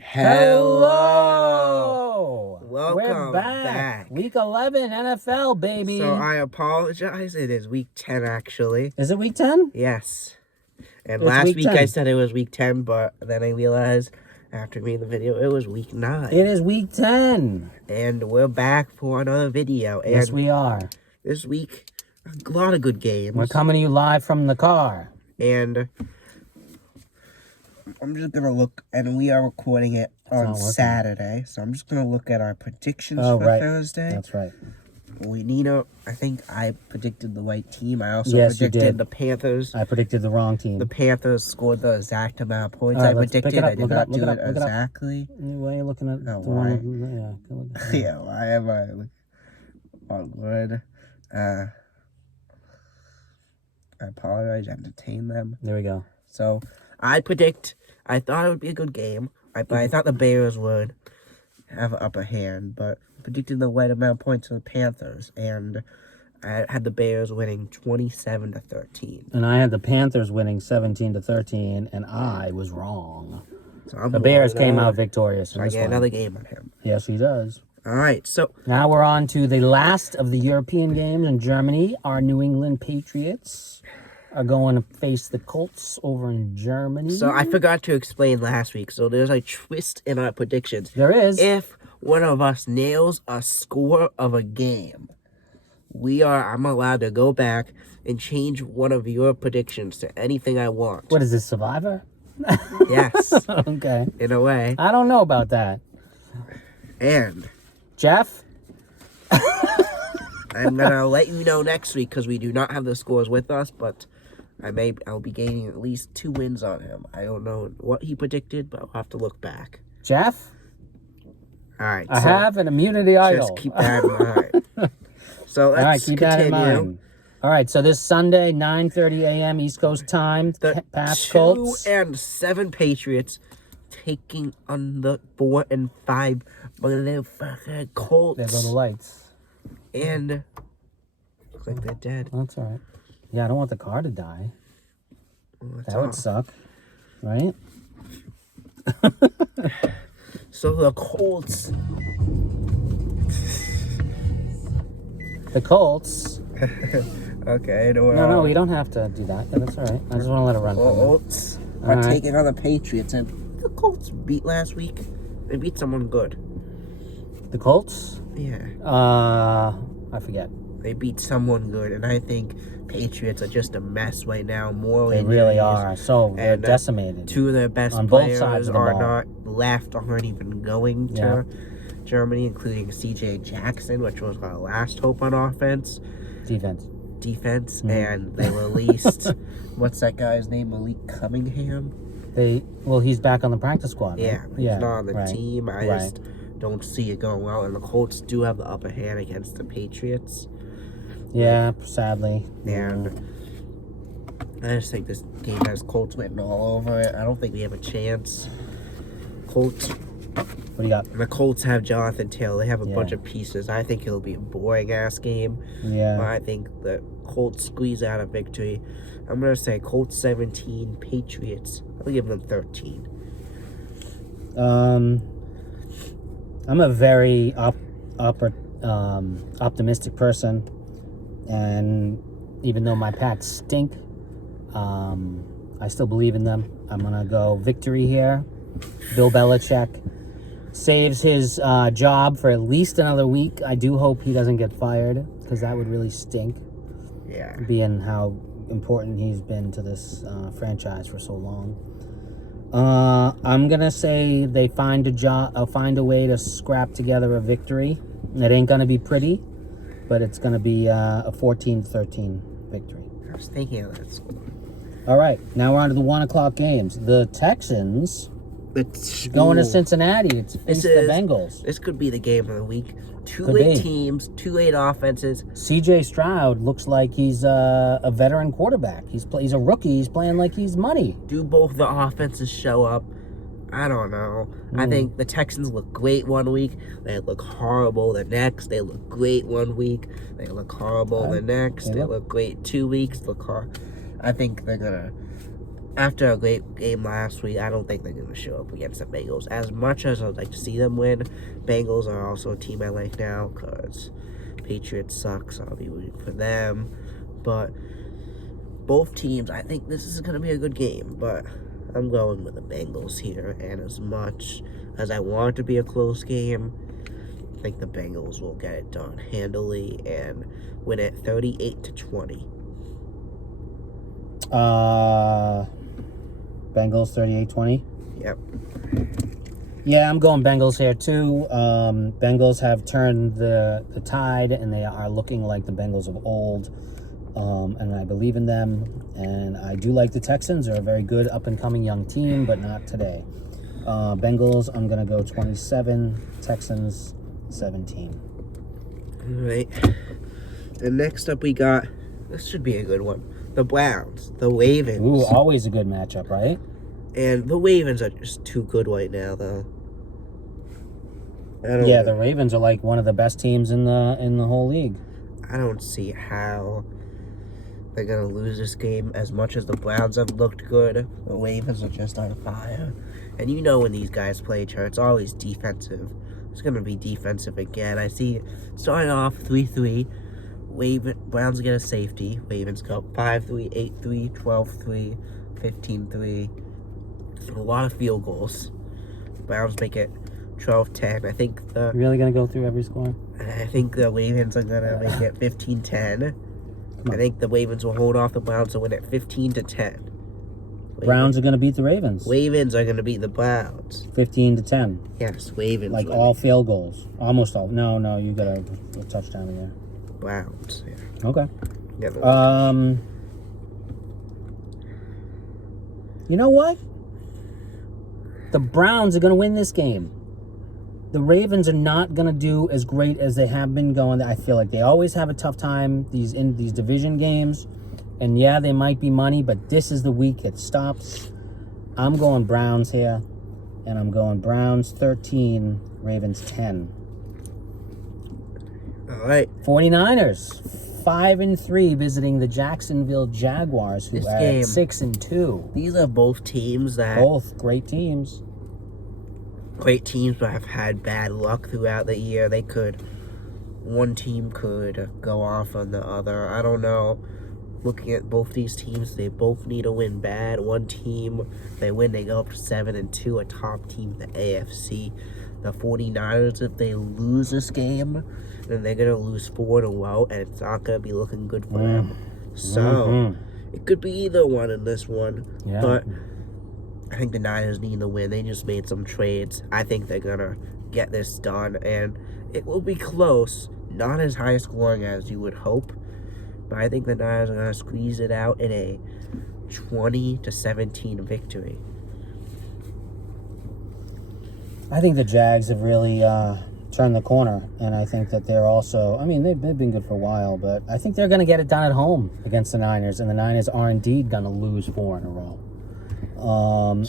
Hello! We're Welcome back. back. Week 11 NFL, baby. So I apologize. It is week 10, actually. Is it week 10? Yes. And It's last week week 10. I said it was week 10, but then I realized after making the video it was week 9. It is week 10. And we're back for another video. And Yes, we are. this week, a lot of good games. We're coming to you live from the car. And I'm just going to look, and we are recording it on Saturday, so I'm just going to look at our predictions for Thursday. That's right. I think I predicted the right team. I also predicted the Panthers. I predicted the wrong team. The Panthers scored the exact amount of points I predicted. I did not do it exactly. Why are you looking at the one? Yeah, yeah, why am I awkward? I apologize. Entertain them. There we go. So I thought it would be a good game. I thought the Bears would have an upper hand, but predicted the right amount of points for the Panthers, and I had the Bears winning 27-13. And I had the Panthers winning 17-13, and I was wrong. So the Bears came out victorious. So I get another game on him. Yes, he does. All right, so now we're on to the last of the European games in Germany. Our New England Patriots are going to face the Colts over in Germany. So I forgot to explain last week. So there's a twist in our predictions. There is. If one of us nails a score of a game, I'm allowed to go back and change one of your predictions to anything I want. What is this, Survivor? Yes. Okay. In a way. I don't know about that. And Jeff? I'm going to let you know next week because we do not have the scores with us, but I'll be gaining at least 2 wins on him. I don't know what he predicted, but I'll have to look back. Jeff? All right. I have an immunity idol. Just keep that in mind. So let's keep continue. That in mind. All right, so this Sunday, 9:30 a.m. East Coast time, the Pats Colts 2-7 Patriots taking on the 4-5 motherfucking Colts. There go the lights. And looks like they're dead. That's all right. Yeah, I don't want the car to die. Well, that would suck, right? So the Colts. The Colts. Okay. No, we don't have to do that. Yeah, that's all right. I just want to let it run. Colts are taking on the Patriots, and the Colts beat last week. They beat someone good. The Colts? Yeah. I forget. They beat someone good, and I think Patriots are just a mess right now. They really are. So they're decimated. 2 of their best on players both sides of the are ball. not left, aren't even going to Germany, including C.J. Jackson, which was our last hope on offense. Defense. And they released what's that guy's name? Malik Cunningham. He's back on the practice squad. Right? Yeah, he's not on the team. I just don't see it going well, and the Colts do have the upper hand against the Patriots. Yeah, sadly. And I just think this game has Colts written all over it. I don't think we have a chance. Colts. What do you got? The Colts have Jonathan Taylor. They have a bunch of pieces. I think it'll be a boring-ass game. Yeah. But I think the Colts squeeze out a victory. I'm going to say Colts 17, Patriots. I'll give them 13. I'm a very optimistic person. And even though my Pats stink, I still believe in them. I'm going to go victory here. Bill Belichick saves his job for at least another week. I do hope he doesn't get fired because that would really stink. Yeah. Being how important he's been to this franchise for so long. I'm going to say they find a way to scrap together a victory. It ain't going to be pretty, but it's going to be a 14-13 victory. I was thinking of that score. All right, now we're on to the 1 o'clock games. The Texans going to Cincinnati to face the Bengals. This could be the game of the week. 2-8 teams, 2-8 offenses. C.J. Stroud looks like he's a veteran quarterback. He's a rookie. He's playing like he's money. Do both the offenses show up? I don't know. I think the Texans look great one week. They look horrible the next. They look great one week. They look horrible the next. They look great 2 weeks. I think they're going to after a great game last week, I don't think they're going to show up against the Bengals. As much as I'd like to see them win, Bengals are also a team I like now because Patriots suck, so I'll be rooting for them. But both teams, I think this is going to be a good game, but I'm going with the Bengals here. And as much as I want it to be a close game, I think the Bengals will get it done handily and win it 38-20. Bengals 38-20. Yep. Yeah, I'm going Bengals here too. Bengals have turned the tide, and they are looking like the Bengals of old. And I believe in them. And I do like the Texans. They're a very good up-and-coming young team, but not today. Bengals, I'm going to go 27. Texans, 17. All right. And next up we got, this should be a good one, the Browns, the Ravens. Ooh, always a good matchup, right? And the Ravens are just too good right now, though. Yeah, the Ravens are like one of the best teams in the whole league. I don't see how they're going to lose this game as much as the Browns have looked good. The Ravens are just on fire. And you know when these guys play each other, it's always defensive. It's going to be defensive again. I see starting off 3-3. Browns get a safety. Ravens go 5-3, 8-3, 12-3, 15-3. A lot of field goals. Browns make it 12-10. I think You really gonna go through every score? I think the Ravens are gonna make it 15-10. I think the Ravens will hold off the Browns to win it 15-10. Browns are gonna beat the Ravens. Ravens are gonna beat the Browns. 15-10. Yes, Ravens. Like all field goals, almost all. No, you got a touchdown in there. Browns. Yeah. Okay. Yeah, You know what? The Browns are going to win this game. The Ravens are not going to do as great as they have been going. I feel like they always have a tough time in these division games. And yeah, they might be money, but this is the week it stops. I'm going Browns here. And I'm going Browns 13, Ravens 10. all right. 49ers 5-3 visiting the Jacksonville Jaguars, who This are game- 6-2. These are both teams that Both great teams. great teams but have had bad luck throughout the year. One team could go off on the other. I don't know. Looking at both these teams, they both need a win bad. One team, they win, they go up to 7-2, a top team, the AFC. The 49ers, if they lose this game, then they're going to lose 4 in a row, and it's not going to be looking good for them. So, it could be either one in this one. Yeah. But I think the Niners need to win. They just made some trades. I think they're going to get this done, and it will be close. Not as high scoring as you would hope, but I think the Niners are going to squeeze it out in a 20-17 victory. I think the Jags have really turned the corner, and I think that they're also, I mean, they've been good for a while, but I think they're going to get it done at home against the Niners, and the Niners are indeed going to lose 4 in a row.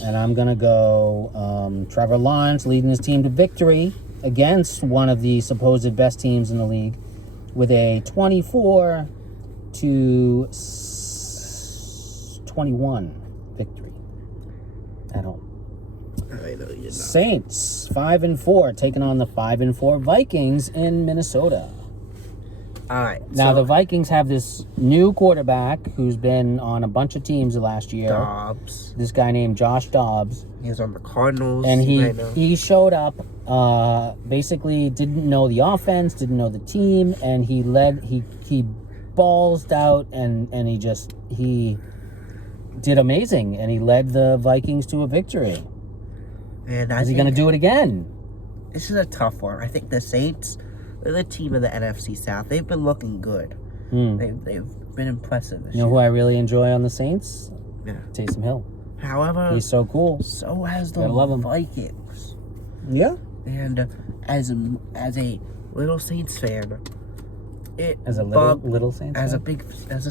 And I'm going to go Trevor Lawrence leading his team to victory against one of the supposed best teams in the league with a 24-21 victory at home. I know you're not. Saints 5-4 taking on the 5-4 Vikings in Minnesota. All right. Now the Vikings have this new quarterback who's been on a bunch of teams the last year. Dobbs. This guy named Josh Dobbs, He's on the Cardinals. and right now. he showed up. Basically, didn't know the offense, didn't know the team, and he ballsed out, and he did amazing, and he led the Vikings to a victory. And Is he going to do it again? This is a tough one. I think the Saints, they're the team in the NFC South. They've been looking good. They've been impressive this You know year. who I really enjoy on the Saints? Yeah. Taysom Hill. However, He's so cool. so has the Gotta love him. Vikings. Yeah. And as a little Saints fan, it As a bug- little Saints as a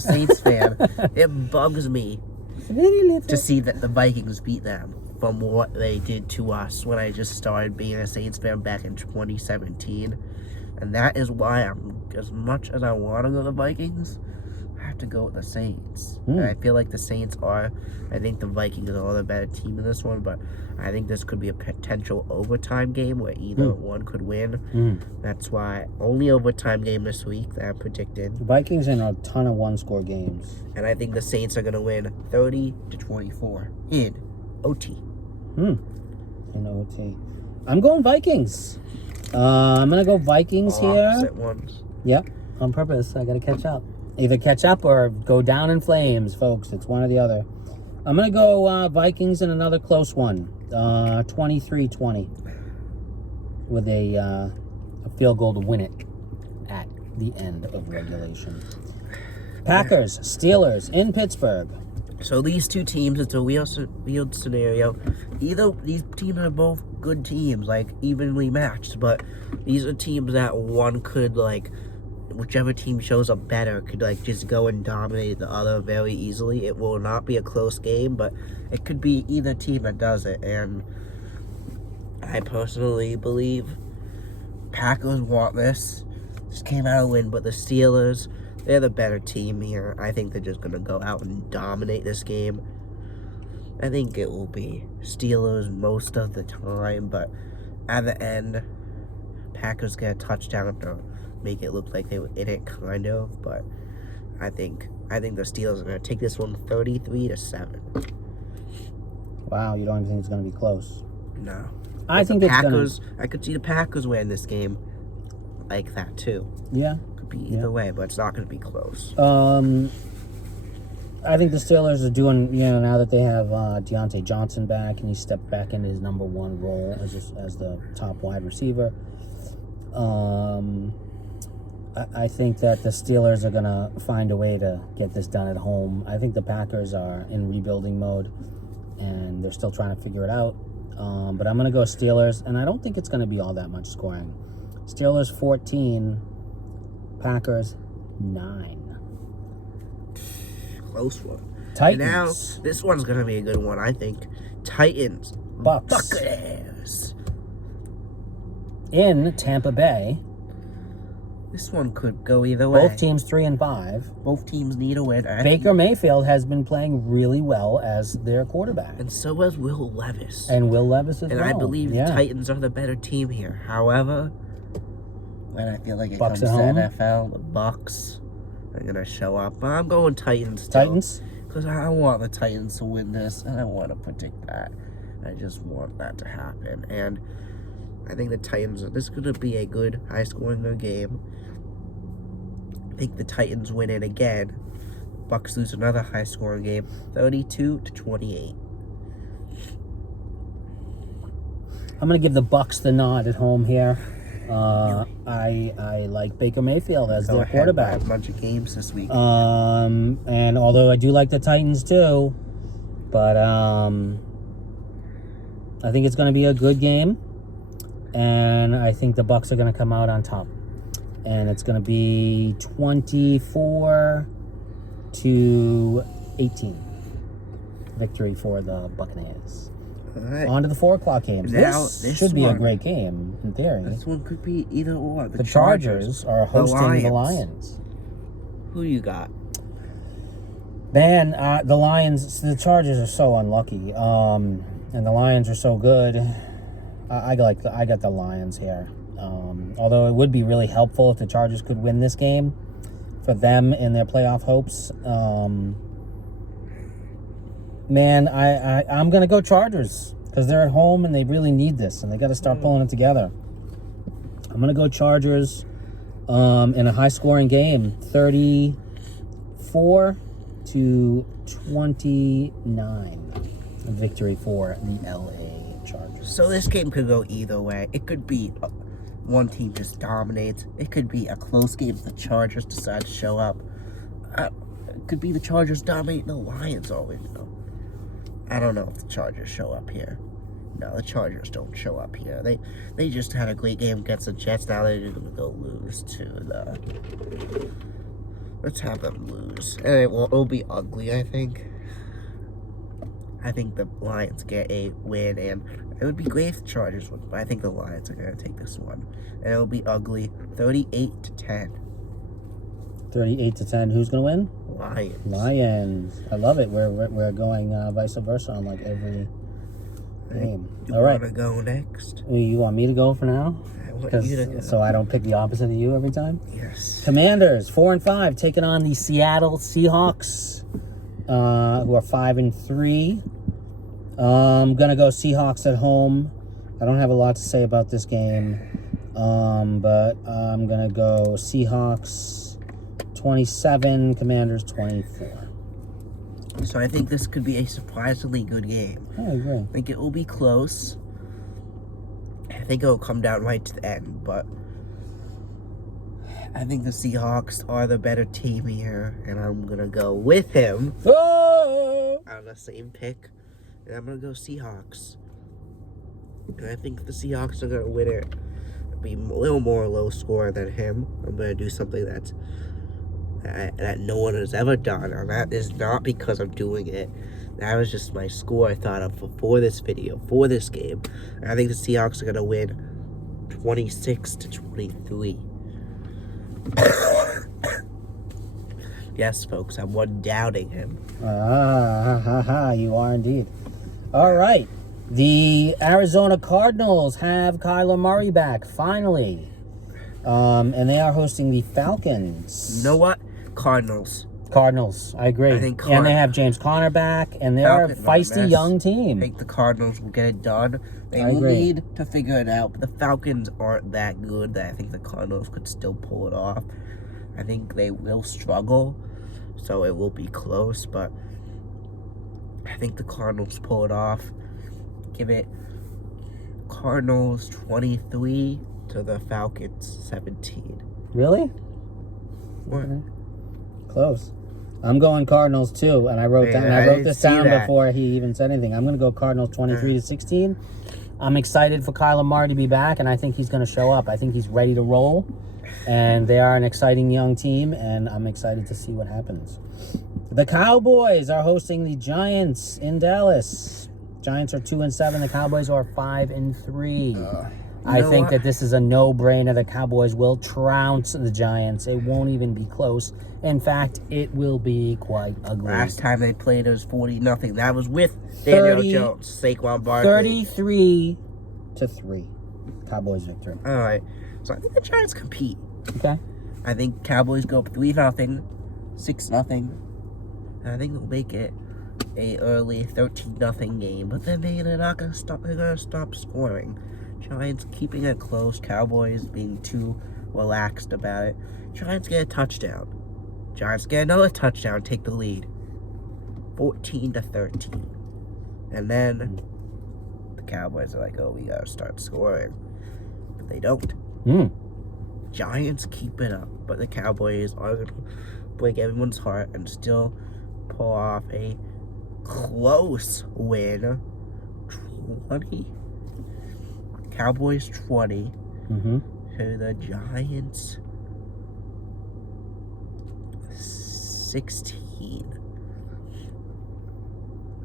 Saints fan, it bugs me to see that the Vikings beat them from what they did to us when I just started being a Saints fan back in 2017. And that is why I'm, as much as I want to go to the Vikings, I have to go with the Saints. And I feel like the Saints are. I think the Vikings are the better team in this one, but I think this could be a potential overtime game where either one could win. That's why only overtime game this week that I'm predicting. Vikings in a ton of one-score games. And I think the Saints are going to win 30-24 in OT. In OT. I'm going Vikings. I'm going to go Vikings All here. opposite ones. Yep, on purpose. I got to catch up. Either catch up or go down in flames, folks. It's one or the other. I'm going to go Vikings in another close one. 23-20. With a field goal to win it at the end of regulation. Packers, Steelers in Pittsburgh. So these two teams, it's a weird scenario. Either these teams are both good teams, like evenly matched, but these are teams that one could like, whichever team shows up better could like just go and dominate the other very easily. It will not be a close game, but it could be either team that does it. And I personally believe Packers want this. Just came out a win, but the Steelers, they're the better team here. I think they're just going to go out and dominate this game. I think it will be Steelers most of the time, but at the end, Packers get a touchdown to make it look like they were in it, kind of. But I think the Steelers are going to take this one 33-7. Wow, you don't think it's going to be close? No. I think it's going to... I could see the Packers win this game like that, too. Yeah. Be either way, but it's not going to be close. I think the Steelers are doing, now that they have Deontay Johnson back and he stepped back into his number one role as the top wide receiver. I think that the Steelers are going to find a way to get this done at home. I think the Packers are in rebuilding mode and they're still trying to figure it out. But I'm going to go Steelers, and I don't think it's going to be all that much scoring. Steelers 14, Packers 9. Close one. Titans. And now, this one's going to be a good one, I think. Titans. Bucks. Buccaneers. In Tampa Bay. This one could go either way. Both teams 3-5. Both teams need a win. Baker Mayfield has been playing really well as their quarterback. And so has Will Levis. And Will Levis as well. And I believe the Titans are the better team here. However, when I feel like it Bucks comes to at home? NFL, the Bucks are going to show up. But I'm going Titans still. Titans? Because I want the Titans to win this, and I want to predict that. I just want that to happen. And I think the Titans, this is going to be a good, high-scoring game. I think the Titans win it again. Bucks lose another high-scoring game, 32-28. I'm going to give the Bucks the nod at home here. I like Baker Mayfield as their quarterback. A bunch of games this week. And although I do like the Titans too, but I think it's going to be a good game, and I think the Bucks are going to come out on top, and it's going to be 24-18 victory for the Buccaneers. All right. On to the 4 o'clock games. Now, this should be a great game in theory. This one could be either or. The Chargers are hosting the Lions. Who you got? Man, the Lions, the Chargers are so unlucky. And the Lions are so good. I got the Lions here. Although it would be really helpful if the Chargers could win this game for them in their playoff hopes. Man, I'm going to go Chargers because they're at home and they really need this and they got to start pulling it together. I'm going to go Chargers in a high-scoring game, 34-29 victory for the LA Chargers. So this game could go either way. It could be one team just dominates. It could be a close game if the Chargers decide to show up. It could be the Chargers dominating the Lions always. I don't know if the Chargers show up here. No, the Chargers don't show up here. They just had a great game against the Jets. Now they're going to go lose to the... Let's have them lose. And it'll be ugly, I think. I think the Lions get a win, and it would be great if the Chargers win, but I think the Lions are going to take this one. And it'll be ugly, 38-10. 38-10. Who's going to win? Lions. Lions. I love it. We're going vice versa on like every game. You All right. want to go next? You want me to go for now? I want you to go. So I don't pick the opposite of you every time? Yes. Commanders, 4-5, taking on the Seattle Seahawks, who are 5-3. Gonna go Seahawks at home. I don't have a lot to say about this game, but I'm gonna go Seahawks 27, Commanders 24. So I think this could be a surprisingly good game. I agree. I think it will be close. I think it will come down right to the end, but I think the Seahawks are the better team here, and I'm gonna go with him on the same pick, and I'm gonna go Seahawks. And I think the Seahawks are gonna win it. It'll be a little more low score than him. I'm gonna do something that no one has ever done, and that is not because I'm doing it. That was just my score I thought of for this video, for this game. And I think the Seahawks are gonna win 26-23. Yes, folks, I'm one doubting him. You are indeed. All right. The Arizona Cardinals have Kyler Murray back, finally. And they are hosting the Falcons. You know what? Cardinals. I agree. I think and they have James Conner back, and they're a Falcons are a feisty mess. young I team. think the Cardinals will get it done. They I will agree. need to figure it out, but the Falcons aren't that good that I think the Cardinals could still pull it off. I think they will struggle, so it will be close, but I think the Cardinals pull it off. Give it Cardinals 23 to the Falcons 17. Really? What? Close. I'm going Cardinals too, and I wrote Yeah, down. I I wrote didn't this see down that. before he even said anything. I'm going to go Cardinals 23-16. I'm excited for Kyler Murray to be back, and I think he's going to show up. I think he's ready to roll, and they are an exciting young team, and I'm excited to see what happens. The Cowboys are hosting the Giants in Dallas. Giants are 2-7. The Cowboys are 5-3. I know think what? that this is a no-brainer. The Cowboys will trounce the Giants. It won't even be close. In fact, it will be quite ugly. Last time they played, it was 40-0. That was with Daniel 30 Jones, Saquon Barkley. 33-3. Cowboys victory. All right. So I think the Giants compete. Okay. I think Cowboys go up 3-0, 6-0. And I think they'll make it a early 13-0 game. But then they're not gonna stop. They're gonna stop scoring. Giants keeping it close. Cowboys being too relaxed about it. Giants get a touchdown. Giants get another touchdown. Take the lead. 14-13. And then the Cowboys are like, oh, we gotta start scoring. But they don't. Giants keep it up, but the Cowboys are going to break everyone's heart and still pull off a close win. 20. Cowboys 20 to the Giants 16.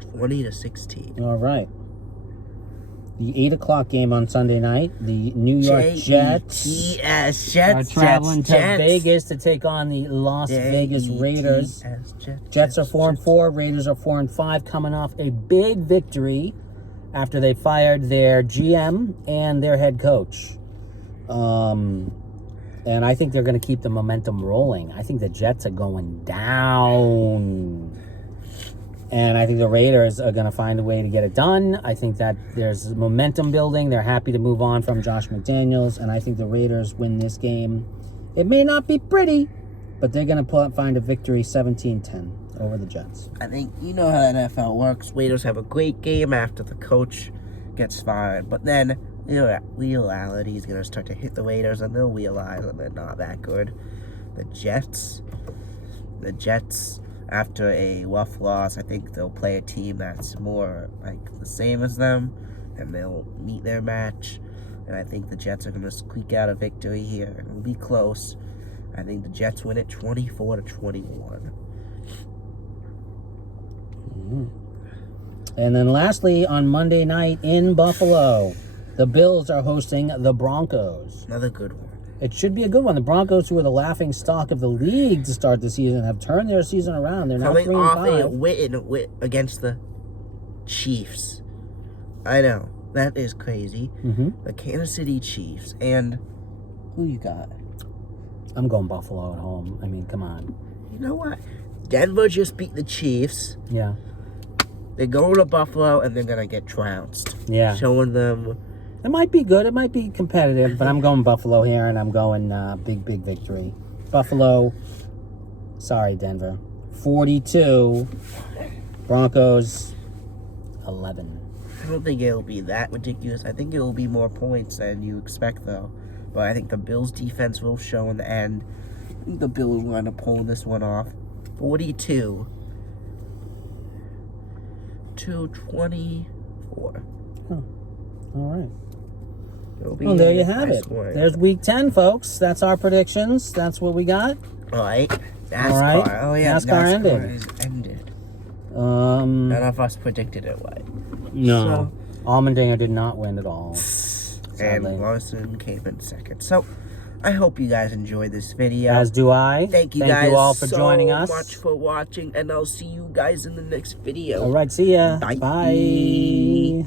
20-16. All right. The 8 o'clock game on Sunday night, the New York Jets Jets. are traveling to Vegas to take on the Las Vegas Raiders. Jets are 4-4, Raiders are 4-5, coming off a big victory after they fired their GM and their head coach. And I think they're going to keep the momentum rolling. I think the Jets are going down. And I think the Raiders are going to find a way to get it done. I think that there's momentum building. They're happy to move on from Josh McDaniels. And I think the Raiders win this game. It may not be pretty, but they're going to find a victory 17-10 over the Jets. I think you know how the NFL works. Raiders have a great game after the coach gets fired. But then reality is going to start to hit the Raiders, and they'll realize that they're not that good. The Jets, after a rough loss, I think they'll play a team that's more like the same as them, and they'll meet their match. And I think the Jets are going to squeak out a victory here, and it'll be close. I think the Jets win it 24-21. And then lastly, on Monday night in Buffalo, the Bills are hosting the Broncos. Another good one. It should be a good one. The Broncos, who are the laughing stock of the league to start the season, have turned their season around. They're now Coming off a 3-5. win against the Chiefs. I know. That is crazy. The Kansas City Chiefs. And who you got? I'm going Buffalo at home. I mean, come on. You know what? Denver just beat the Chiefs. Yeah. They're going to Buffalo, and they're going to get trounced. Yeah. Showing them... It might be good. It might be competitive, but I'm going Buffalo here, and I'm going big victory. Buffalo. Sorry, Denver. 42. Broncos, 11. I don't think it'll be that ridiculous. I think it'll be more points than you expect, though. But I think the Bills' defense will show in the end. I think the Bills will end up pulling this one off. 42 to 24. All right. It'll be Well, there you a have high it. scoring. There's week 10, folks. That's our predictions. That's what we got. All right. NASCAR. All right. Oh, yeah. NASCAR ended. is ended. None No. of us predicted it right. So- Almendinger did not win at all. And Sadly. Larson came in second. So, I hope you guys enjoyed this video. As do I. Thank you guys all for so joining us. much for watching, and I'll see you guys in the next video. All right. See ya. Bye. Bye.